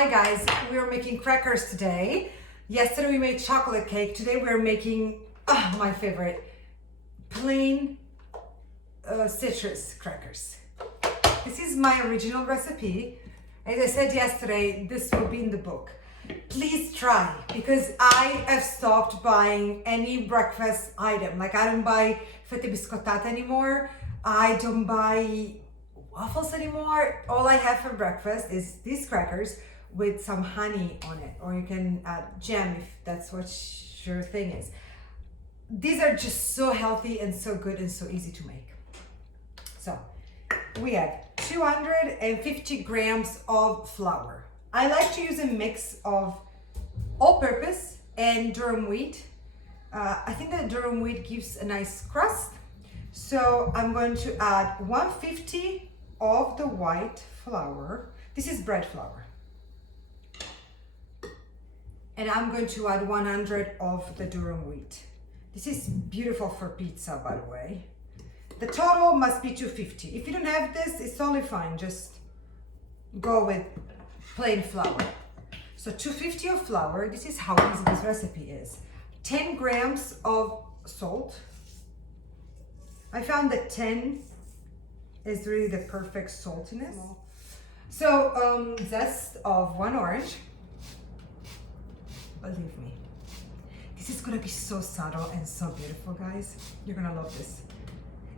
Hi guys, we are making crackers today. Yesterday we made chocolate cake. Today we're making my favorite, plain citrus crackers. This is my original recipe. As I said yesterday, this will be in the book. Please try, because I have stopped buying any breakfast item. Like I don't buy fette biscottate anymore. I don't buy waffles anymore. All I have for breakfast is these crackers with some honey on it, or you can add jam if that's what your thing is. These are just so healthy and so good and so easy to make. So we have 250 grams of flour. I like to use a mix of all-purpose and durum wheat. I think that durum wheat gives a nice crust. So I'm going to add 150 of the white flour. This is bread flour. And I'm going to add 100 of the durum wheat. This is beautiful for pizza, by the way. The total must be 250. If you don't have this, it's totally fine. Just go with plain flour. So 250 of flour. This is how easy this recipe is. 10 grams of salt. I found that 10 is really the perfect saltiness. So zest of 1 orange. Believe me, this is gonna be so subtle and so beautiful, guys. You're gonna love this.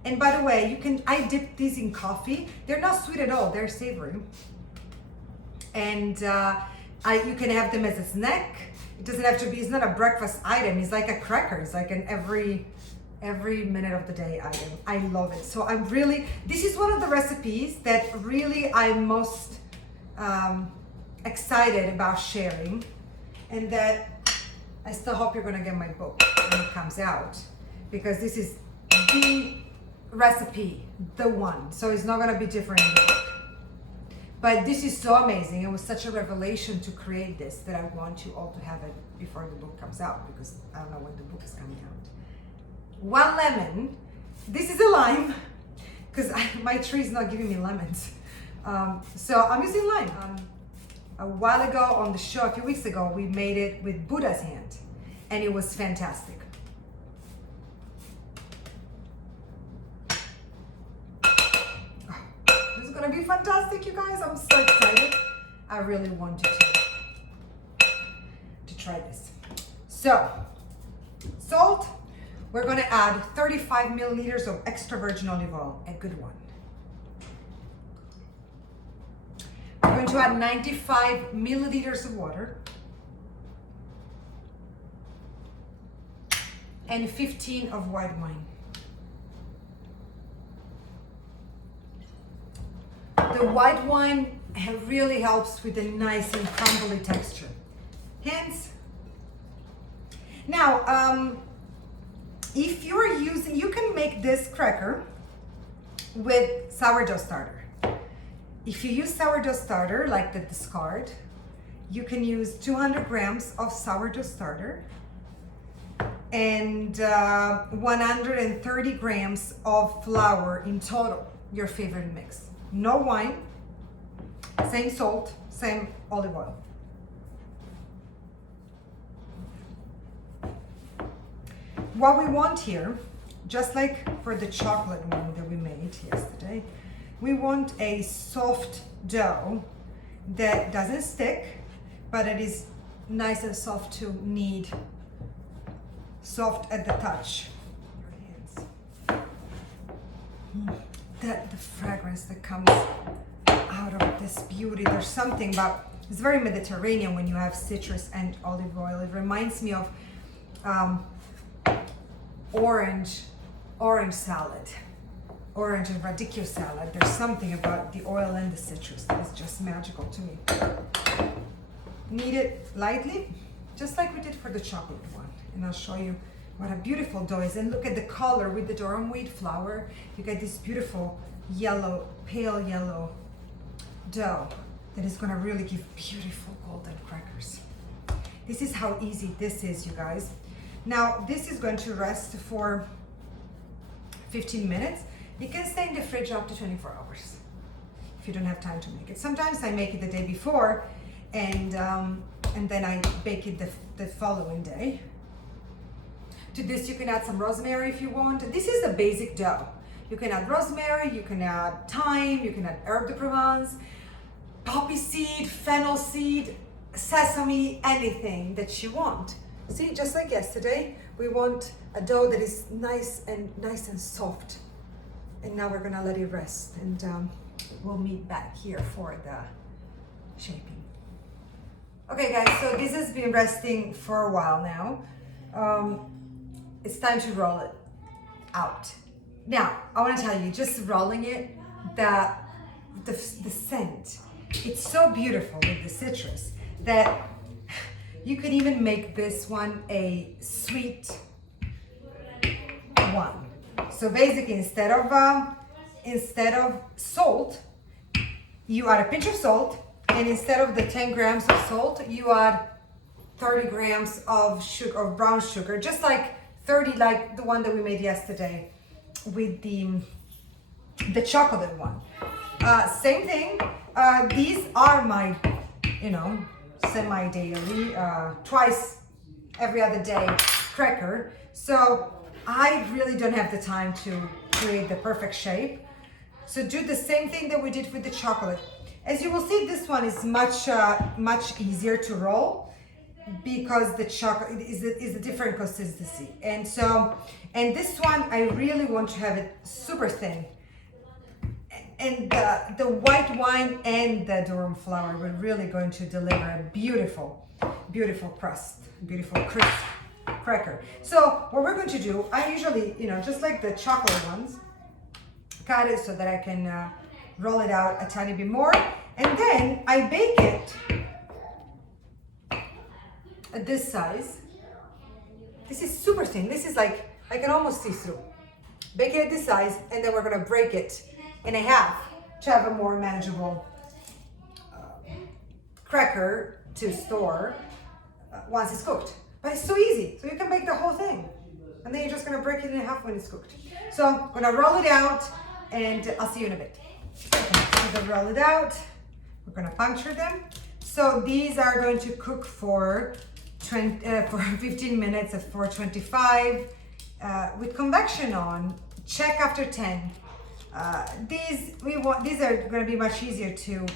And by the way, I dip these in coffee. They're not sweet at all, they're savory. And you can have them as a snack. It doesn't have to be, it's not a breakfast item, it's like a cracker. It's like an every minute of the day item. I love it. So this is one of the recipes that really I'm most excited about sharing. And that I still hope you're gonna get my book when it comes out, because this is the recipe, the one. So it's not gonna be different in the book. But this is so amazing. It was such a revelation to create this that I want you all to have it before the book comes out, because I don't know when the book is coming out. 1 lemon. This is a lime, because my tree is not giving me lemons. So I'm using lime. A while ago on the show, a few weeks ago, we made it with Buddha's hand, and it was fantastic. Oh, this is gonna be fantastic, you guys. I'm so excited. I really wanted to try this. So, salt, we're gonna add 35 milliliters of extra virgin olive oil, a good one. We're going to add 95 milliliters of water and 15 of white wine. The white wine really helps with a nice and crumbly texture. Hence, now, if you're using, you can make this cracker with sourdough starter. If you use sourdough starter, like the discard, you can use 200 grams of sourdough starter and 130 grams of flour in total, your favorite mix. No wine, same salt, same olive oil. What we want here, just like for the chocolate one that we made yesterday, we want a soft dough that doesn't stick, but it is nice and soft to knead, soft at the touch. Your hands. The fragrance that comes out of this beauty. There's something about, it's very Mediterranean when you have citrus and olive oil. It reminds me of orange salad. Orange and radicchio salad. There's something about the oil and the citrus that is just magical to me. Knead it lightly, just like we did for the chocolate one. And I'll show you what a beautiful dough is. And look at the color with the durum wheat flour. You get this beautiful yellow, pale yellow dough that is gonna really give beautiful golden crackers. This is how easy this is, you guys. Now, this is going to rest for 15 minutes. It can stay in the fridge up to 24 hours if you don't have time to make it. Sometimes I make it the day before and then I bake it the following day. To this you can add some rosemary if you want. This is the basic dough. You can add rosemary, you can add thyme, you can add herb de Provence, poppy seed, fennel seed, sesame, anything that you want. See, just like yesterday, we want a dough that is nice and soft. And now we're gonna let it rest, and we'll meet back here for the shaping. Okay guys, so this has been resting for a while now. It's time to roll it out. Now, I want to tell you, just rolling it, the scent, it's so beautiful with the citrus that you could even make this one a sweet one. So basically, instead of salt, you add a pinch of salt, and instead of the 10 grams of salt, you add 30 grams of sugar, of brown sugar, just like 30, like the one that we made yesterday with the chocolate one. Same thing. These are my, semi-daily, twice every other day cracker. So I really don't have the time to create the perfect shape. So do the same thing that we did with the chocolate. As you will see, this one is much easier to roll because the chocolate is a different consistency. And this one, I really want to have it super thin. And the white wine and the durum flour were really going to deliver a beautiful crust, beautiful crisp cracker. So what we're going to do, I usually, just like the chocolate ones, cut it so that I can roll it out a tiny bit more. And then I bake it at this size. This is super thin. This is like, I can almost see through. Bake it at this size, and then we're gonna break it in half to have a more manageable cracker to store once it's cooked. But it's so easy, so you can bake the whole thing. And then you're just gonna break it in half when it's cooked. So I'm gonna roll it out, and I'll see you in a bit. Okay, I'm gonna roll it out. We're gonna puncture them. So these are going to cook for 15 minutes at 425 with convection on. Check after 10. These are going to be much easier to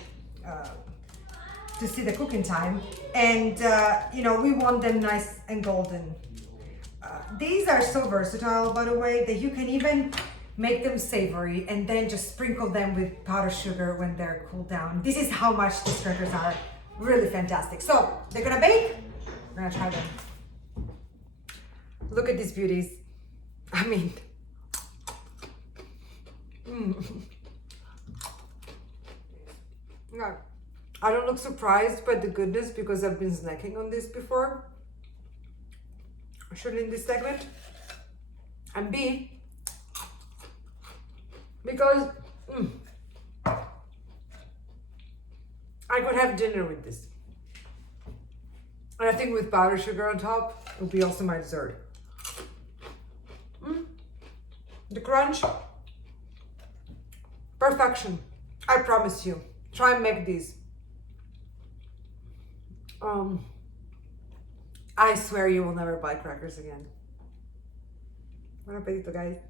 see the cooking time, and we want them nice and golden. These are so versatile, by the way, that you can even make them savory and then just sprinkle them with powdered sugar when they're cooled down. This is how much these crackers are really fantastic. So they're gonna bake. We're gonna try them. Look at these beauties. I mean, no, I don't look surprised by the goodness because I've been snacking on this before. I shouldn't in this segment. And B, because I could have dinner with this. And I think with powdered sugar on top, it would be also my dessert. The crunch, perfection. I promise you. Try and make these. I swear you will never buy crackers again. Buon appetito, guys.